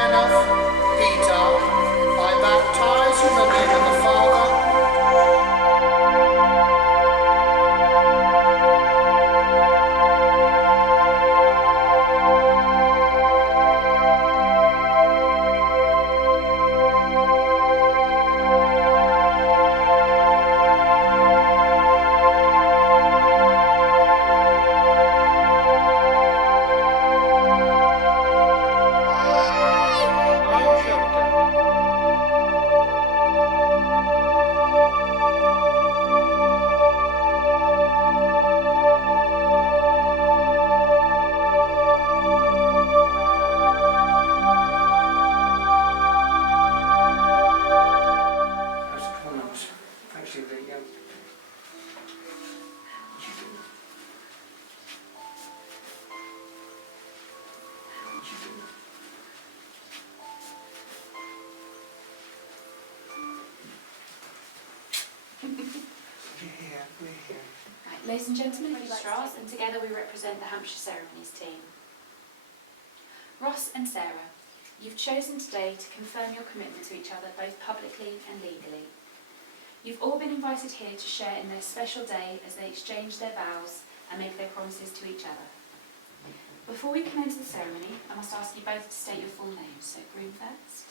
Kenneth, Peter, I baptize you in the name of the Father, That's a comment. Actually, the we're here. Right, ladies and gentlemen, this is Ross, and together we represent the Hampshire Ceremonies team. Ross and Sarah, you've chosen today to confirm your commitment to each other both publicly and legally. You've all been invited here to share in their special day as they exchange their vows and make their promises to each other. Before we commence the ceremony, I must ask you both to state your full names. So, groom first.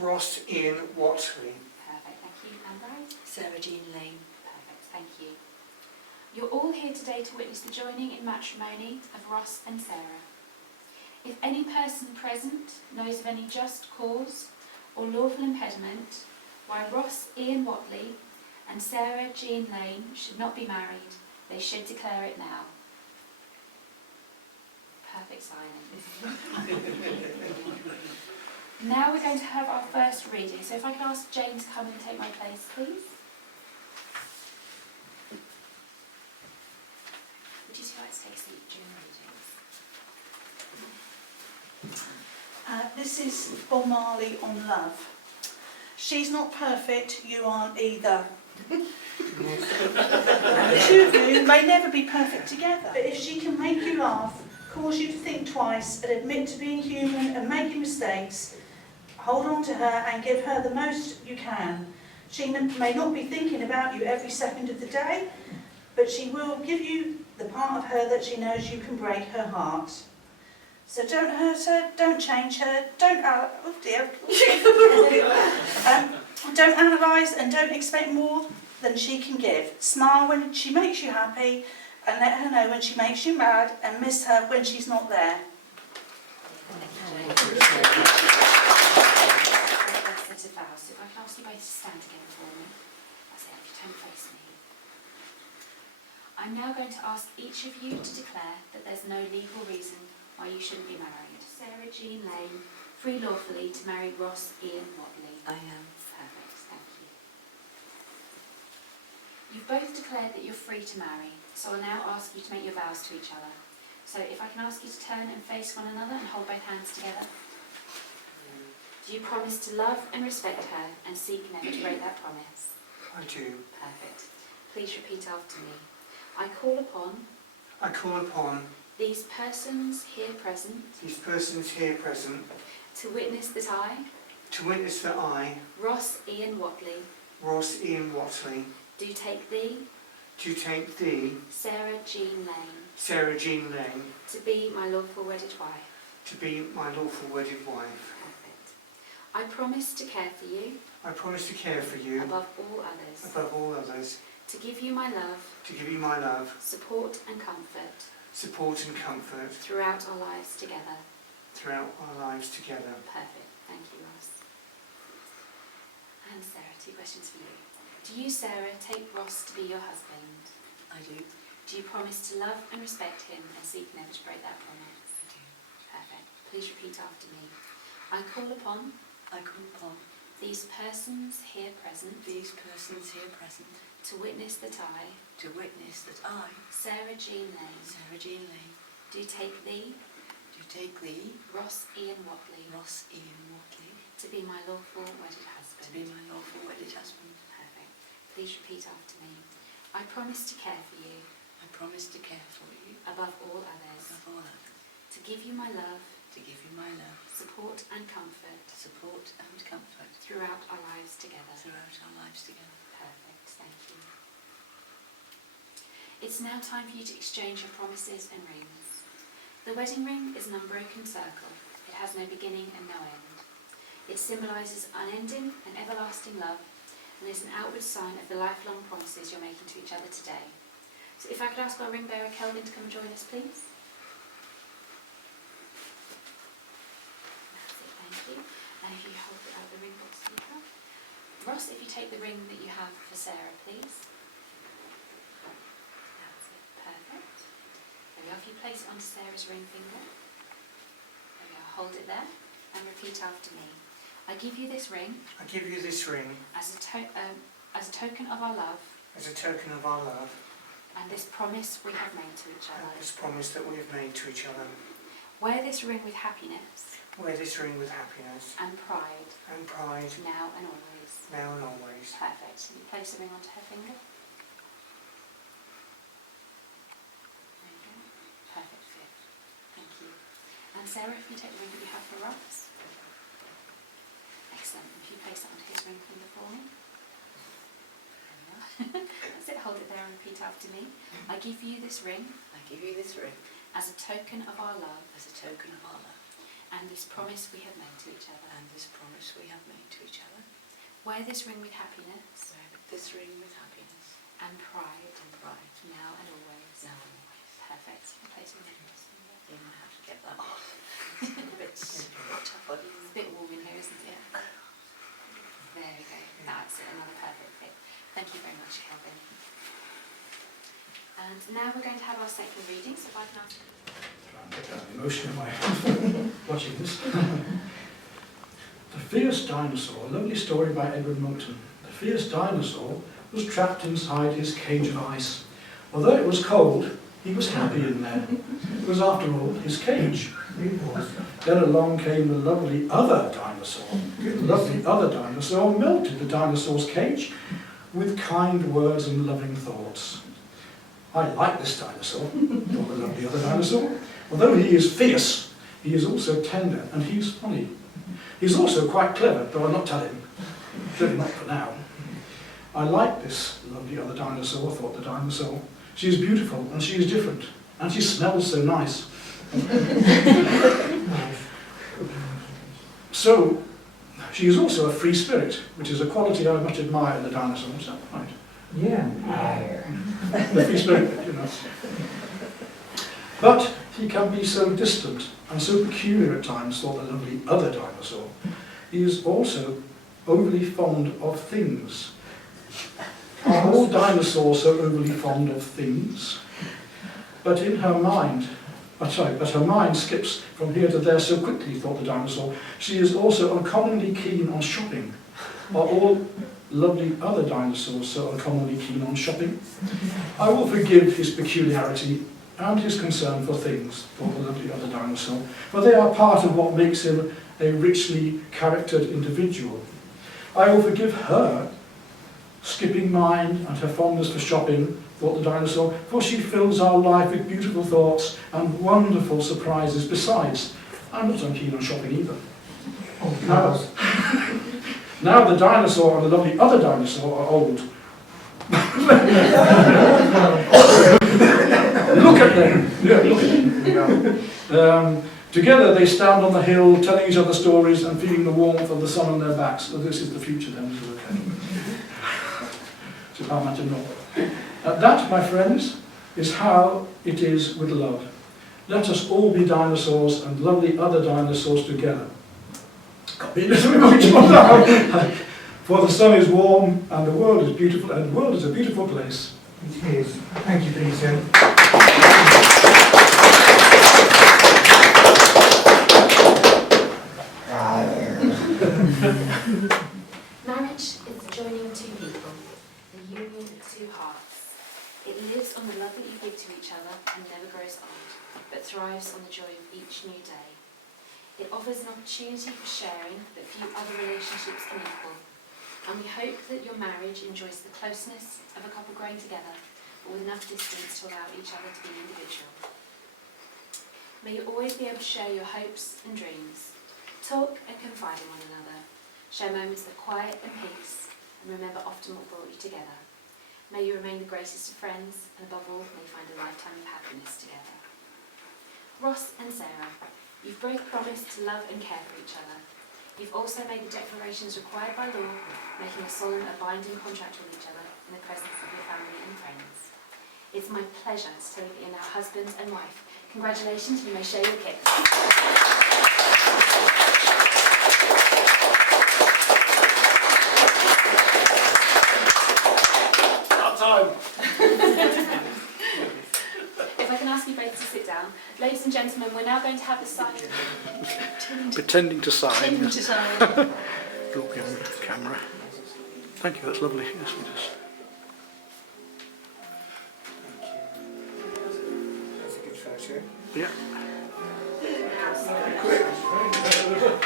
Ross Ian Whatley. Perfect, thank you. And bride? Sarah Jean Lane. Perfect, thank you. You're all here today to witness the joining in matrimony of Ross and Sarah. If any person present knows of any just cause or lawful impediment why Ross Ian Whatley and Sarah Jean Lane should not be married, they should declare it now. Perfect silence. Now we're going to have our first reading. So if I could ask Jane to come and take my place, please. Would you two like to take a seat during the readings? This is Bob Marley on love. She's not perfect, you aren't either. And the two of you may never be perfect together. But if she can make you laugh, cause you to think twice, and admit to being human and making mistakes, hold on to her and give her the most you can. She may not be thinking about you every second of the day, but she will give you the part of her that she knows you can break her heart. So don't hurt her, don't change her, don't analyse and don't expect more than she can give. Smile when she makes you happy and let her know when she makes you mad, and miss her when she's not there. Set of vows. So if I can ask you both to stand together for me. That's it, if you don't face me. I'm now going to ask each of you to declare that there's no legal reason why you shouldn't be married. Sarah Jean Lane, free lawfully to marry Ross Ian Whatley. I am. Perfect, thank you. You've both declared that you're free to marry, so I'll now ask you to make your vows to each other. So if I can ask you to turn and face one another and hold both hands together. Do you promise to love and respect her and seek never to break that promise? I do. Perfect. Please repeat after me. I call upon These persons here present to witness that I, Ross Ian Whatley, do take thee, Sarah Jean Lane, to be my lawful wedded wife. Perfect. I promise to care for you, above all others, to give you my love, support and comfort, throughout our lives together. Perfect. Thank you, Ross. And Sarah, 2 questions for you. Do you, Sarah, take Ross to be your husband? I do. Do you promise to love and respect him and seek never to break that promise? I do. Perfect. Please repeat after me. I call upon these persons here present to witness that I, Sarah Jean Lane, do take thee, Ross Ian Whatley, to be my lawful wedded husband. Perfect. Please repeat after me. I promise to care for you, above all others, to give you my love, to give you my love, support and comfort support and comfort throughout our lives together. throughout our lives together. Perfect, thank you. It's now time for you to exchange your promises and rings. The wedding ring is an unbroken circle. It has no beginning and no end. It symbolises unending and everlasting love, and is an outward sign of the lifelong promises you're making to each other today. So if I could ask our ring bearer Kelvin to come and join us, please. That's it, thank you. And if you hold it out the ring box you have. Ross, if you take the ring that you have for Sarah, please. That's it, perfect. There we are. If you place it onto Sarah's ring finger. There we are, hold it there and repeat after me. I give you this ring I give you this ring as a token of our love as a token of our love and this promise we have made to each and other. this promise that we have made to each other. Wear this ring with happiness Wear this ring with happiness and pride, and pride, now and always. now and always. Perfect. So you place the ring onto her finger. There you go. Perfect fit. Thank you. And Sarah, if you take the ring that you have for Ross. Excellent. If you place that onto his ring finger for me. There we are. That's it. Hold it there and repeat after me. I give you this ring I give you this ring as a token of our love as a token of our love and this promise we have made to each other. and this promise we have made to each other. Wear this ring with happiness Wear this ring with happiness and pride, and pride, now and always. now and always. Perfect. You place it on his finger. You might have to get that off. a bit tough on you. It's a bit warm in here, isn't it? There we go. That's it. Another perfect fit. Thank you very much, Kelvin. And now we're going to have our sacred reading. So if I can ask. I'm getting emotional by watching this. The Fierce Dinosaur, a lovely story by Edward Moulton. The fierce dinosaur was trapped inside his cage of ice. Although it was cold, he was happy in there. It was, after all, his cage. Then along came the lovely other dinosaur. The lovely other dinosaur melted the dinosaur's cage with kind words and loving thoughts. I like this dinosaur, thought the lovely other dinosaur. Although he is fierce, he is also tender and he's funny. He's also quite clever, though I'll not tell him. Certainly not for now. I like this lovely other dinosaur, thought the dinosaur. She is beautiful and she is different, and she smells so nice. So, she is also a free spirit, which is a quality I much admire in the dinosaur. Is that right? Yeah. The free spirit, you know. But he can be so distant and so peculiar at times, thought the lovely other dinosaur. He is also overly fond of things. Are all dinosaurs so overly fond of things? But her mind skips from here to there so quickly, thought the dinosaur. She is also uncommonly keen on shopping. Are all lovely other dinosaurs so uncommonly keen on shopping? I will forgive his peculiarity and his concern for things, thought the lovely other dinosaur, for they are part of what makes him a richly charactered individual. I will forgive her skipping mine and her fondness for shopping, thought the dinosaur, for she fills our life with beautiful thoughts and wonderful surprises. Besides, I'm not unkeen on shopping either. Now the dinosaur and the lovely other dinosaur are old. Look at them! Yeah, look at them. Together they stand on the hill, telling each other stories and feeling the warmth of the sun on their backs. So this is the future then, this is okay. So how much know. That, my friends, is how it is with love. Let us all be dinosaurs and lovely other dinosaurs together. For the sun is warm and the world is beautiful, and the world is a beautiful place. It is. Thank you, Peter. Marriage is the joining of two people, the union of two hearts. It lives on the love that you give to each other and never grows old, but thrives on the joy of each new day. It offers an opportunity for sharing that few other relationships can equal, and we hope that your marriage enjoys the closeness of a couple growing together, but with enough distance to allow each other to be individual. May you always be able to share your hopes and dreams, talk and confide in one another, share moments of quiet and peace, and remember often what brought you together. May you remain the greatest of friends, and above all, may you find a lifetime of happiness together. Ross and Sarah, you've both promised to love and care for each other. You've also made the declarations required by law, making a solemn and binding contract with each other in the presence of your family and friends. It's my pleasure to tell you that you're now husband and wife. Congratulations, you may share your kit. About time. If I can ask you both to sit down. Ladies and gentlemen, we're now going to have the sign. Pretending to sign. Pretending to sign. Look in the camera. Thank you, that's lovely. Yes, it is. That's a good photo. Yeah.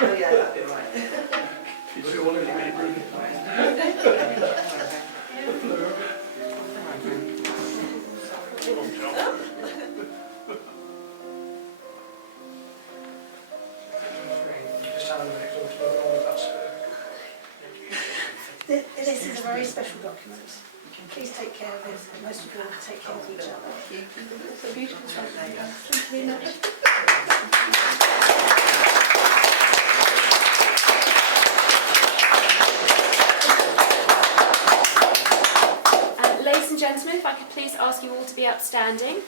Oh yeah, that'd be right. Just have a minute, so all of that's This is a very special document. Please take care of it, and most of you take care of each other. It's a beautiful document. Thank you very much. Ladies and gentlemen, if I could please ask you all to be upstanding.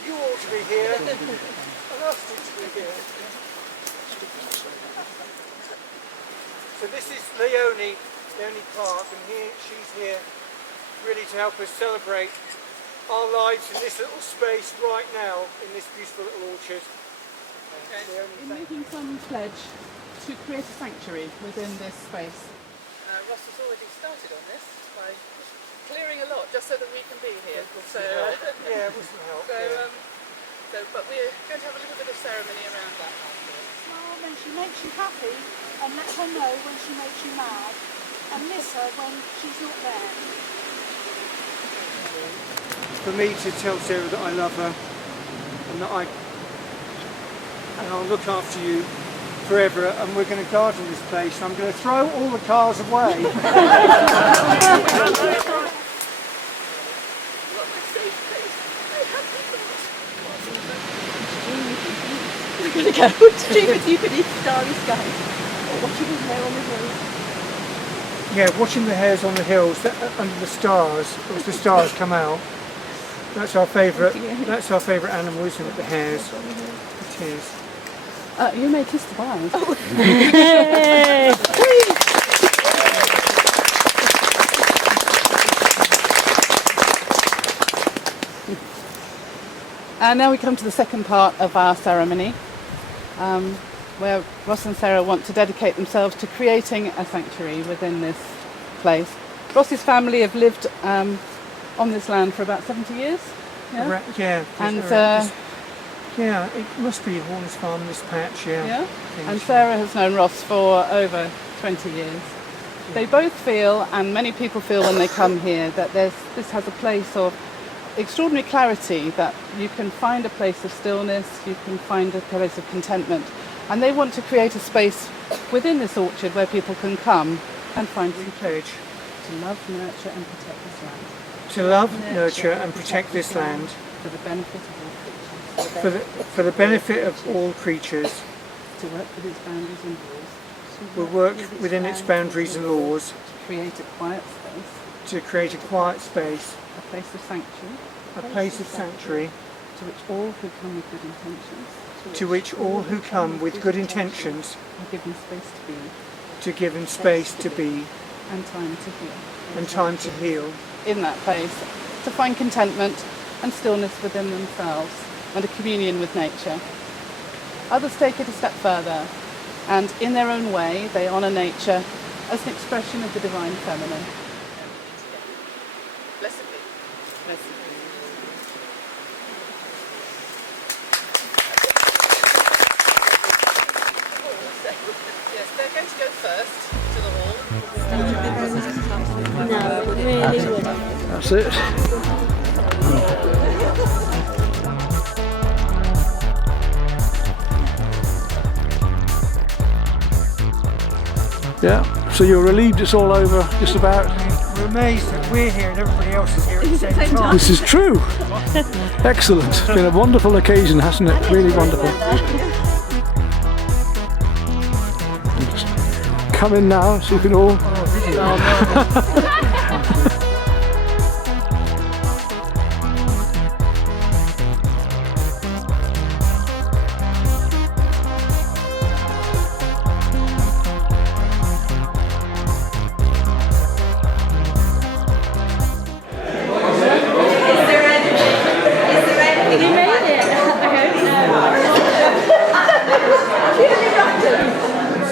You ought to be here. I asked you to be here. So this is Leonie Clark, and she's here really to help us celebrate our lives in this little space right now, in this beautiful little orchard. In making some pledge to create a sanctuary within this space. Ross has already started on this by clearing a lot just so that we can be here. So, Yeah, it was some help. but we're going to have a little bit of ceremony around that afterwards. Smile when she makes you happy, and let her know when she makes you mad, and miss her when she's not there. For me to tell Sarah that I love her, and that I'll look after you forever, and we're going to garden this place, and I'm going to throw all the cars away. We're going to go stream with you beneath the starry sky, or watching the hair on the hills. Yeah, watching the hares on the hills under the stars, as the stars come out. That's our favourite. That's our favourite animal, isn't it? The hares. It is. You may kiss the bride. And now we come to the second part of our ceremony, where Ross and Sarah want to dedicate themselves to creating a sanctuary within this place. Ross's family have lived on on this land for about 70 years. Yeah. Yeah. And yeah, it must be Horner's Farm, this patch. Yeah. yeah. And Sarah has known Ross for over 20 years. They both feel, and many people feel when they come here, that this has a place of extraordinary clarity, that you can find a place of stillness, you can find a place of contentment. And they want to create a space within this orchard where people can come and find some pledge to love, nurture and protect this land. To love, nurture and protect this land. For the benefit of all creatures. For the benefit of all creatures. To work within its boundaries and laws. Will work within its boundaries and laws. To create a quiet space. To create a quiet space. A place of sanctuary. A place of sanctuary. To which all who come with good intentions. To which all who come with good intentions. Are given space to be. To given space to be. And time to heal. And time to heal. In that place, to find contentment and stillness within themselves and a communion with nature. Others take it a step further, and in their own way they honour nature as an expression of the divine feminine. Blessed be. Blessed be. Yes, they're going to go first to the hall. No, it really would. That's it. Yeah, so you're relieved it's all over, just about? We're amazed that we're here and everybody else is here at the same time. This is true. Excellent. It's been a wonderful occasion, hasn't it? Really wonderful. Just come in now so you can all...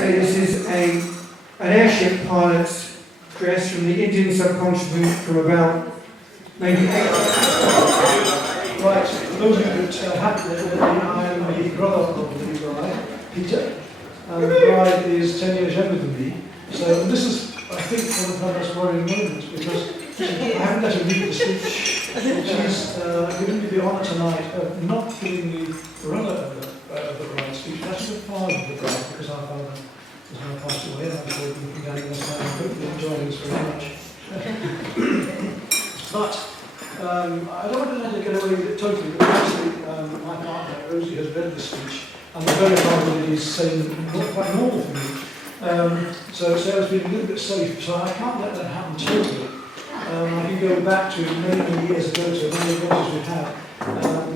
This is an airship pilot's dress from the Indian subcontinent from about maybe 8. Right, for those of you that haven't met me, I am the brother of the bride, Peter, and the bride is 10 years younger than me. So this is, I think, one of her most worrying moments, because I haven't let her read the speech. She's given me the honour tonight of not giving the brother of the bride's speech, but actually the father of the bride, because our father has now passed away, and I'm sure we'll be looking down on us now and hopefully enjoying this very much. But I don't want to let it get away with it totally, but actually my partner, Rosie, has read the speech, and the very part of it is saying quite normal for me. So Sarah's been a little bit safe, so I can't let that happen totally. I can go back to many, many years ago to many adventures we've had. And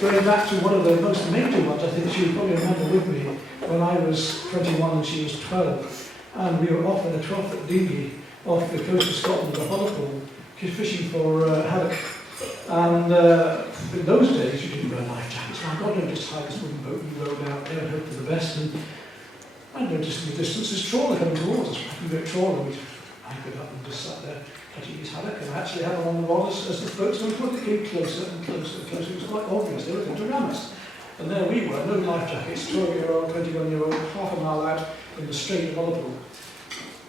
going back to one of the most major ones, I think she would probably remember with me, when I was 21 and she was 12. And we were off in a 12-foot dinghy off the coast of Scotland, the Hollypool, fishing for haddock. And in those days, you didn't wear life jackets. And I got noticed how this wooden boat we rowed out there and hoped for the best. And I noticed in the distance this trawler coming towards us. We were trawler, we anchored up and just sat there catching his haddock. And I actually had them on the rod as the boats went forward. They came closer and closer and closer. It was quite obvious they were going to ram us. And there we were, no life jackets, 12-year-old, 21-year-old, half a mile out in the Strait of Hollypool.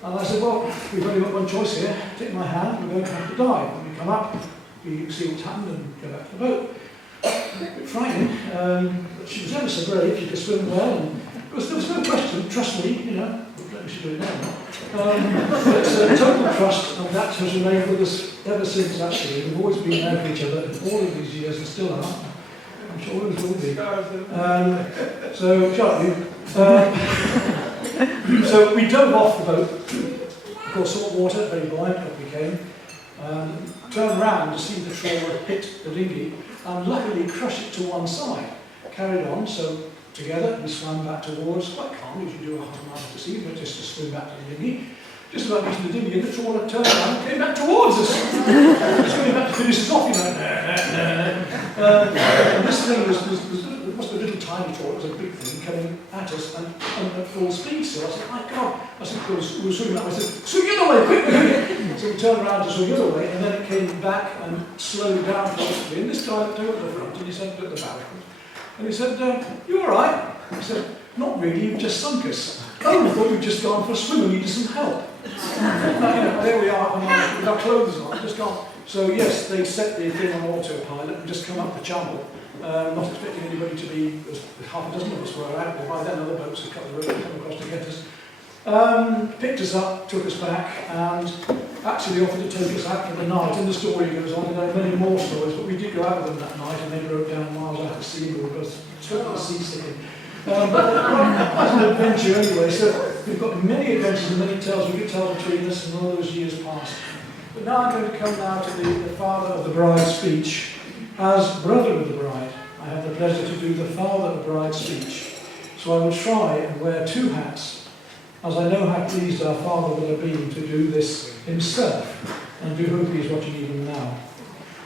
And I said, well, we've only got one choice here. Take my hand, we're going to have to dive. When we come up, we see what's happened and go back to the boat. A bit frightening, but she was ever so brave, she could swim well, and there was no question, trust me, you know, we should do it now. But total trust, and that has remained with us ever since, actually. We've always been there for each other in all of these years and still are. I'm sure always will be. So, shut you. So we dove off the boat, of course salt water, very buoyant, up we came, turned round to see the trawler hit the dinghy, and luckily crush it to one side. Carried on, so together we swam back towards, quite calmly, as you do a half a mile to sea, but just to swim back to the dinghy. Just about reaching the dinghy, and the trawler turned around and came back towards us. It's going back to finish us off, you know. And this thing was a little tiny. tiny thought it was a big thing coming at us and at full speed. So I said, my God. I said, we were swimming that way. I said, swing the other way, quick! So we turned around to swing the other way, and then it came back and slowed down forcefully. And this guy looked over at the front, and he said, look at the bow. And he said, you all right? I said, not really, you've just sunk us. Oh, I thought you'd just gone for a swim and needed some help. There we are, with our clothes on, just gone. So yes, they set the thing on autopilot and just come up the channel, not expecting anybody to be, half a dozen of us were out there. By then other boats had cut the road and come across to get us. Picked us up, took us back, and actually offered to take us out for the night. And the story goes on, and there are many more stories, but we did go out with them that night, and they broke down miles out to sea, and we were both totally seasick. But as an adventure anyway, so we've got many adventures and many tales we could tell between us and all those years past. But now I'm going to come now to the father of the bride's speech. As brother of the bride, I have the pleasure to do the father of the bride's speech. So I will try and wear two hats, as I know how pleased our father will have been to do this himself, and do hope he is watching even now.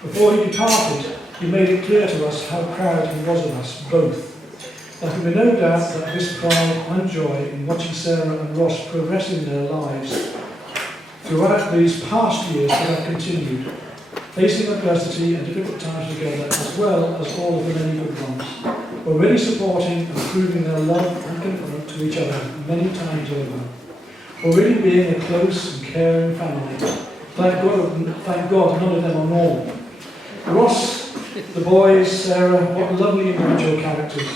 Before he departed, he made it clear to us how proud he was of us both. There can be no doubt that this pride and joy in watching Sarah and Ross progress in their lives throughout these past years that have continued, facing adversity and difficult times together, as well as all of the many good ones, already supporting and proving their love and commitment to each other many times over, already being a close and caring family. Thank God none of them are normal. Ross, the boys, Sarah, what lovely individual characters.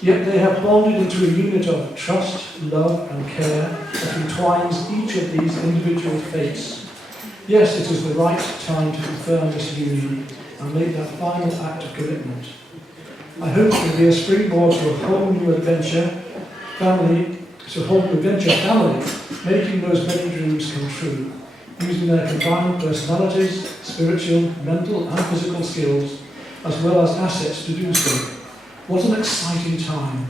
Yet they have bonded into a unit of trust, love and care that entwines each of these individual fates. Yes, it is the right time to confirm this union and make that final act of commitment. I hope it will be a springboard to a whole new adventure family, making those many dreams come true, using their combined personalities, spiritual, mental and physical skills, as well as assets to do so. What an exciting time.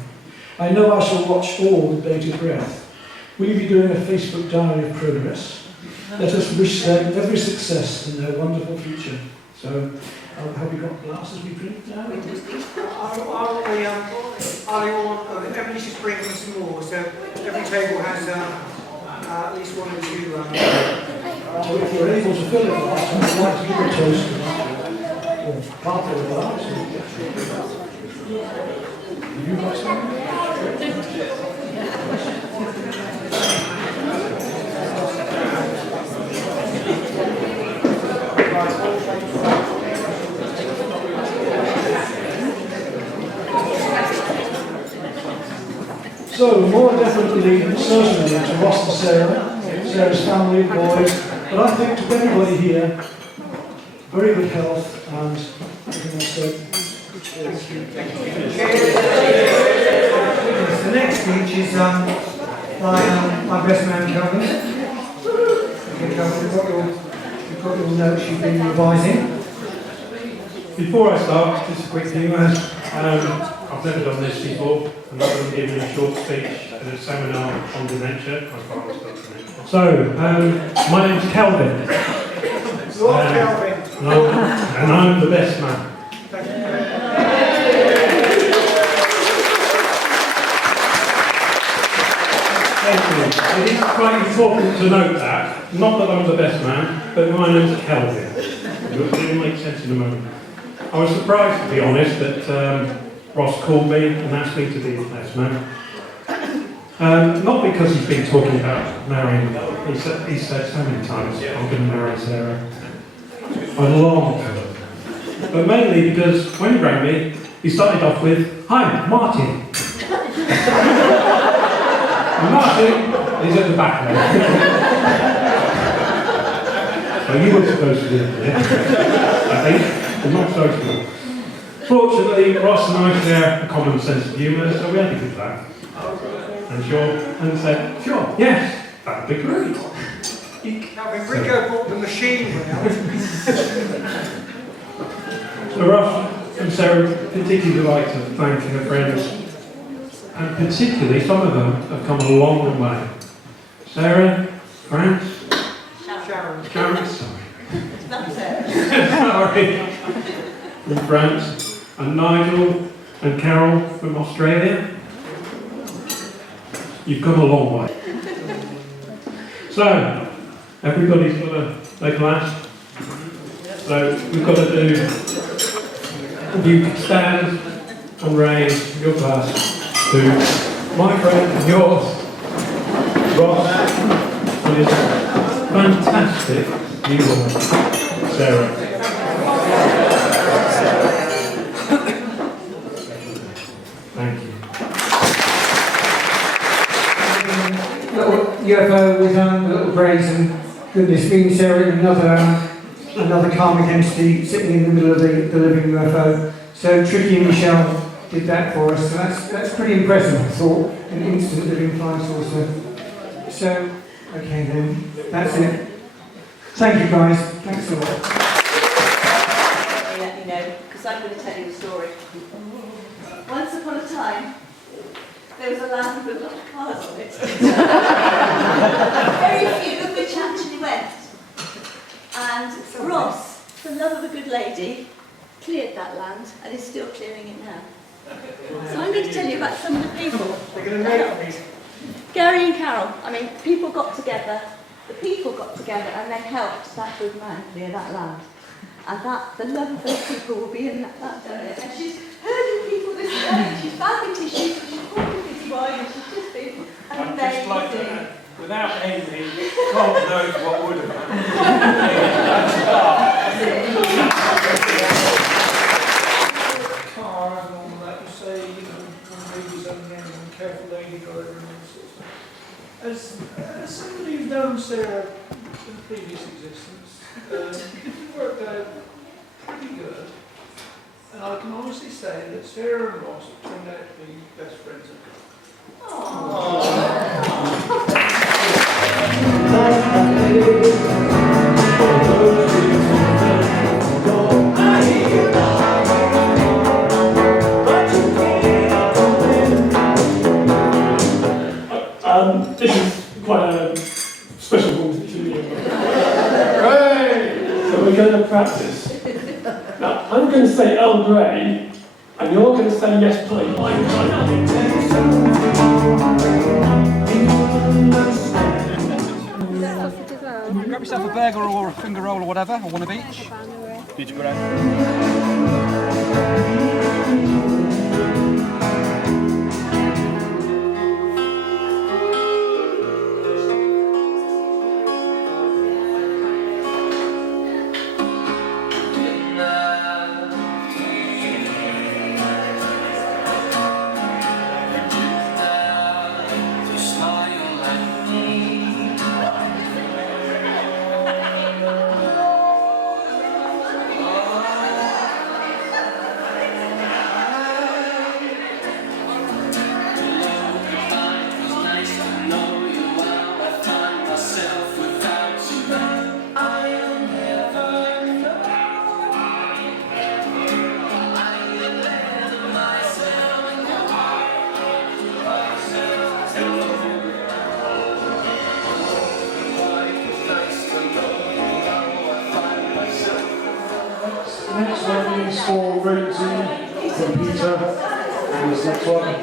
I know I shall watch all with bated breath. Will you be doing a Facebook diary of progress? Let us wish them every success in their wonderful future. So, have we got glasses we drink now? Everybody should bring in some more, so every table has at least one or two. If you're able to fill it, I'd like to give a toast to that. Or part of the glass. Have you got some? So, more definitely, certainly to Ross and Sarah, Sarah's family, boys, but I think to everybody here, very good health and everything else said. The next speech is by my best man Calvin. You've got your notes you've been revising. Before I start, just a quick thing. I've never done this before. I'm not going to give you a short speech at a seminar on dementia. My father's got dementia. So, my name's Calvin. Lord Calvin. And I'm the best man. Thank you. It is quite important to note that, not that I'm the best man, but my name's Calvin. It will make sense in a moment. I was surprised, to be honest, that Ross called me and asked me to be his best man. Not because he's been talking about marrying me. He said so many times, I'm going to marry Sarah. I long for it. But mainly because when he rang me, he started off with, "Hi, Martin." And Martin is at the back there. So you were supposed to be there, I think, but not social. Fortunately, Ross and I share a common sense of humour, so we had a good laugh. And said, "Sure, yes, that'd be great." Calvin, Rico bought the machine. So Ross and Sarah particularly like to thank their friends, and particularly some of them have come a long way. Sarah, France, Sharon, sorry, from France, and Nigel, And Carol from Australia. You've come a long way. So, everybody's got to make a last. So, we've got to do, you can stand and raise your glass to my friend and yours, Ross, and his fantastic new woman, Sarah. Thank you. Little UFO was a little brazen. Goodness me, Sarah, another karmic entity sitting in the middle of the living UFO. So Tricky and Michelle did that for us. So that's pretty impressive, I thought. An instant living flying saucer. So, okay then, that's it. Thank you guys. Thanks a lot. Let me know, because I'm going to tell you a story. Once upon a time, there was a land with a lot of cars on it. Very few of which actually went. And Ross, for love of a good lady, cleared that land and is still clearing it now. So I'm going to tell you about some of the people. Gary and Carol, I mean, people got together, the people got together and they helped that good man clear that land. And that, the love of those people will be in that donut. And she's herding people this morning, she's bagging tissues, she's pouring this wine, and she's just been amazing. I'd just like to add, without Amy, God knows what would have happened. Car and all that, you say, you know, one lady's only and one careful lady driver and all sorts of stuff. As somebody who's known Sarah in a previous existence, it worked out pretty good. And I can honestly say that Sarah and Ross have turned out to be best friends ever. This is quite a special one to me. Right. So we're going to practice. Now, I'm going to say Earl Grey, and you're going to say yes, please. Grab yourself a burger or a finger roll or whatever, or one of each. Did you go down? Next one is for Rosie from Peter. And this next one.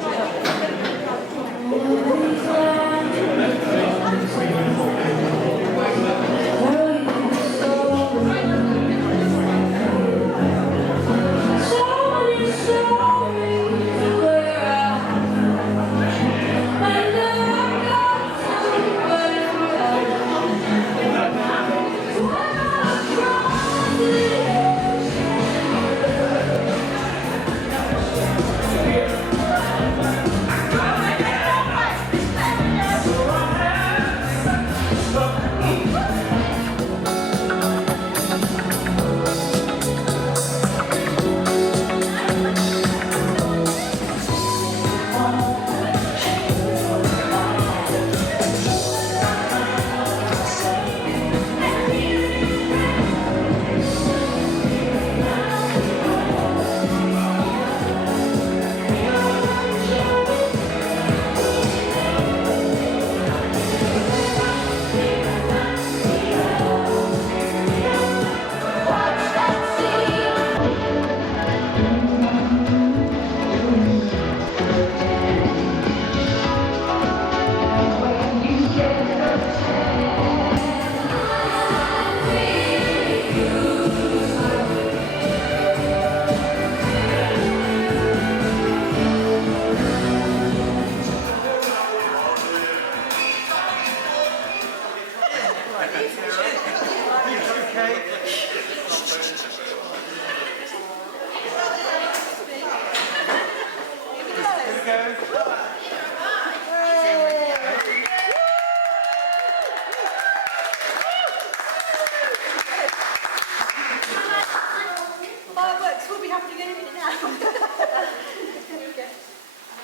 Fireworks will be happening any minute now.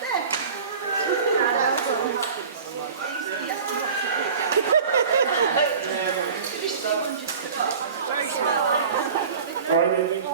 There. Very small.